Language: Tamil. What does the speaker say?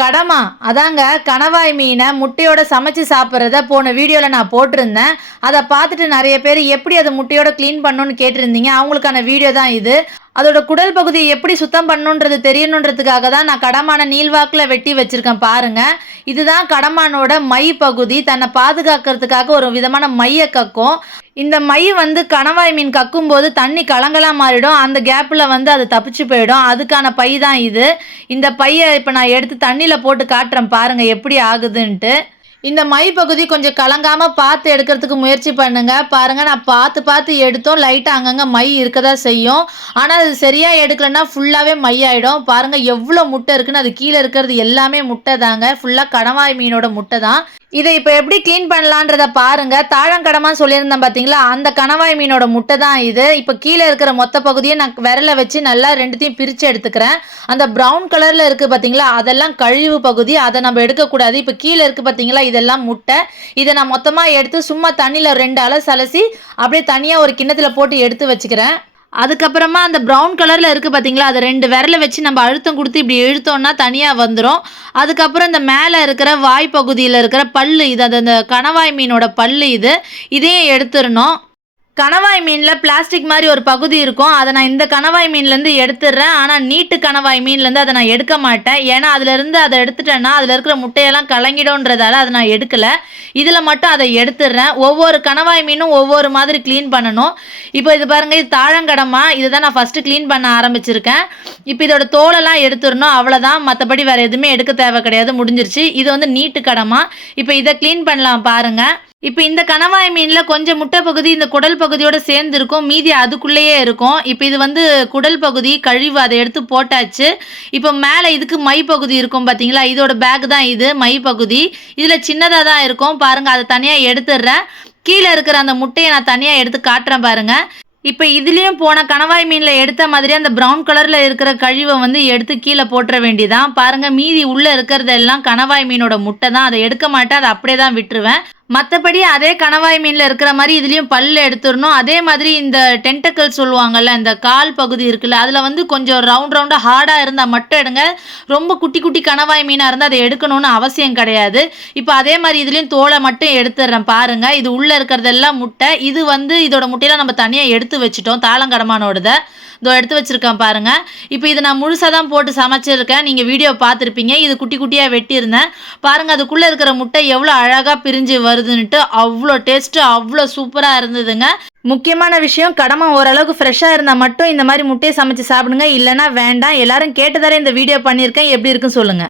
கடமா அதாங்க கணவாய் மீனை முட்டையோட சமைச்சு சாப்பிட்றத போன வீடியோவில் நான் போட்டிருந்தேன். அதை பார்த்துட்டு நிறைய பேர் எப்படி அதை முட்டையோட க்ளீன் பண்ணணும்னு கேட்டிருந்தீங்க. அவங்களுக்கான வீடியோ தான் இது. அதோட குடல் பகுதியை எப்படி சுத்தம் பண்ணணுன்றது தெரியணுன்றதுக்காக தான் நான் கடமான நீள்வாக்கில் வெட்டி வச்சுருக்கேன் பாருங்கள். இதுதான் கடமானோட மை பகுதி. தன்னை பாதுகாக்கிறதுக்காக ஒரு விதமான மையை கக்கும். இந்த மை கணவாய் மீன் கக்கும்போது தண்ணி கலங்கலாக மாறிடும். அந்த கேப்பில் அது தப்பிச்சு போயிடும். அதுக்கான பை தான் இது. இந்த பையை இப்போ நான் எடுத்து தண்ணியில் போட்டு காட்டுறேன் பாருங்கள் எப்படி ஆகுதுன்ட்டு. இந்த மை பகுதி கொஞ்சம் கலங்காமல் பார்த்து எடுக்கிறதுக்கு முயற்சி பண்ணுங்க. பாருங்கள், நான் பார்த்து எடுத்தோம். லைட்டாக அங்கங்கே மை இருக்க தான் செய்யும். ஆனால் அது சரியாக எடுக்கலைன்னா ஃபுல்லாகவே மை ஆகிடும். பாருங்கள் எவ்வளோ முட்டை இருக்குன்னு. அது கீழே இருக்கிறது எல்லாமே முட்டை தாங்க. ஃபுல்லாக கடவாய் மீனோட முட்டை தான். இதை இப்போ எப்படி க்ளீன் பண்ணலான்றத பாருங்கள். தாழங்கடமான்னு சொல்லியிருந்தேன் பார்த்தீங்களா, அந்த கணவாய் மீனோட முட்டை தான் இது. இப்போ கீழே இருக்கிற மொத்த பகுதியை நான் விரலை வச்சு நல்லா ரெண்டுத்தையும் பிரித்து எடுத்துக்கிறேன். அந்த ப்ரௌன் கலரில் இருக்குது பார்த்தீங்களா, அதெல்லாம் கழிவு பகுதி. அதை நம்ம எடுக்கக்கூடாது. இப்போ கீழே இருக்குது பார்த்தீங்களா, இதெல்லாம் முட்டை. இதை நான் மொத்தமாக எடுத்து சும்மா தண்ணியில் 2 அலசு அலசி அப்படியே தனியாக ஒரு கிண்ணத்தில் போட்டு எடுத்து வச்சுக்கிறேன். அதுக்கப்புறமா அந்த ப்ரௌன் கலரில் இருக்குது பார்த்தீங்களா, அதை 2 விரலை வச்சு நம்ம அழுத்தம் கொடுத்து இப்படி இழுத்தோன்னா தனியாக வந்துடும். அதுக்கப்புறம் இந்த மேலே இருக்கிற வாய் பகுதியில் இருக்கிற பல்லு, இது அந்த கணவாய் மீனோட பல்லு இது. இதையும் எடுத்துடணும். கணவாய் மீனில் பிளாஸ்டிக் மாதிரி ஒரு பகுதி இருக்கும். அதை நான் இந்த கணவாய் மீன்லேருந்து எடுத்துடுறேன். ஆனால் நீட்டு கணவாய் மீன்லேருந்து அதை நான் எடுக்க மாட்டேன். ஏன்னா அதிலேருந்து அதை எடுத்துட்டேன்னா அதில் இருக்கிற முட்டையெல்லாம் கலங்கிடும்ன்றதால அதை நான் எடுக்கலை. இதில் மட்டும் அதை எடுத்துடுறேன். ஒவ்வொரு கணவாய் மீனும் ஒவ்வொரு மாதிரி க்ளீன் பண்ணணும். இப்போ இது பாருங்கள், இது தாழங்கடமா. இதை தான் நான் ஃபஸ்ட்டு க்ளீன் பண்ண ஆரம்பிச்சிருக்கேன். இப்போ இதோட தோலெல்லாம் எடுத்துடணும், அவ்வளோதான். மற்றபடி வேறு எதுவுமே எடுக்க தேவை கிடையாது, முடிஞ்சிருச்சு. இது நீட்டு கடமா. இப்போ இதை க்ளீன் பண்ணலாம் பாருங்கள். இப்போ இந்த கணவாய் மீனில் கொஞ்சம் முட்டை பகுதி இந்த குடல் பகுதியோடு சேர்ந்து இருக்கும். மீதி அதுக்குள்ளேயே இருக்கும். இப்போ இது குடல் பகுதி கழிவு, அதை எடுத்து போட்டாச்சு. இப்போ மேலே இதுக்கு மை பகுதி இருக்கும் பார்த்தீங்களா, இதோட பேக் தான் இது மை பகுதி. இதில் சின்னதாக தான் இருக்கும் பாருங்கள். அதை தனியாக எடுத்துடுறேன். கீழே இருக்கிற அந்த முட்டையை நான் தனியாக எடுத்து காட்டுறேன் பாருங்கள். இப்போ இதுலேயும் போன கணவாய் மீனில் எடுத்த மாதிரி அந்த ப்ரௌன் கலரில் இருக்கிற கழிவை எடுத்து கீழே போட்டுற வேண்டியதான். பாருங்கள், மீதி உள்ளே இருக்கிறதெல்லாம் கணவாய் மீனோட முட்டை தான். அதை எடுக்க மாட்டேன், அதை அப்படியே தான் விட்டுருவேன். மற்றபடி அதே கணவாய் மீனில் இருக்கிற மாதிரி இதுலேயும் பல்லு எடுத்துடணும். அதே மாதிரி இந்த டென்டக்கல் சொல்லுவாங்கள்ல, இந்த கால் பகுதி இருக்குல்ல, அதில் கொஞ்சம் ரவுண்டாக ஹார்டாக இருந்தால் மட்டும் எடுங்க. ரொம்ப குட்டி குட்டி கணவாய் மீனாக இருந்தால் அதை எடுக்கணும்னு அவசியம் கிடையாது. இப்போ அதே மாதிரி இதுலேயும் தோலை மட்டும் எடுத்துடுறேன் பாருங்கள். இது உள்ளே இருக்கிறதெல்லாம் முட்டை. இது இதோட முட்டையெல்லாம் நம்ம தனியாக எடுத்து வச்சுட்டோம், தாளங்கடமானோடதை. இதோ எடுத்து வச்சுருக்கேன் பாருங்கள். இப்போ இது நான் முழுசாக தான் போட்டு சமைச்சிருக்கேன். நீங்கள் வீடியோ பார்த்துருப்பீங்க. இது குட்டி குட்டியாக வெட்டியிருந்தேன் பாருங்கள். அதுக்குள்ளே இருக்கிற முட்டை எவ்வளோ அழகாக பிரிஞ்சு வருதுன்ட்டு. அவ்வளோ டேஸ்ட்டு, அவ்வளோ சூப்பராக இருந்ததுங்க. முக்கியமான விஷயம், கடமை ஓரளவுக்கு ஃப்ரெஷ்ஷாக இருந்தால் மட்டும் இந்த மாதிரி முட்டையை சமைச்சு சாப்பிடுங்க. இல்லைனா வேண்டாம். எல்லாரும் கேட்டதார இந்த வீடியோ பண்ணியிருக்கேன். எப்படி இருக்குன்னு சொல்லுங்கள்.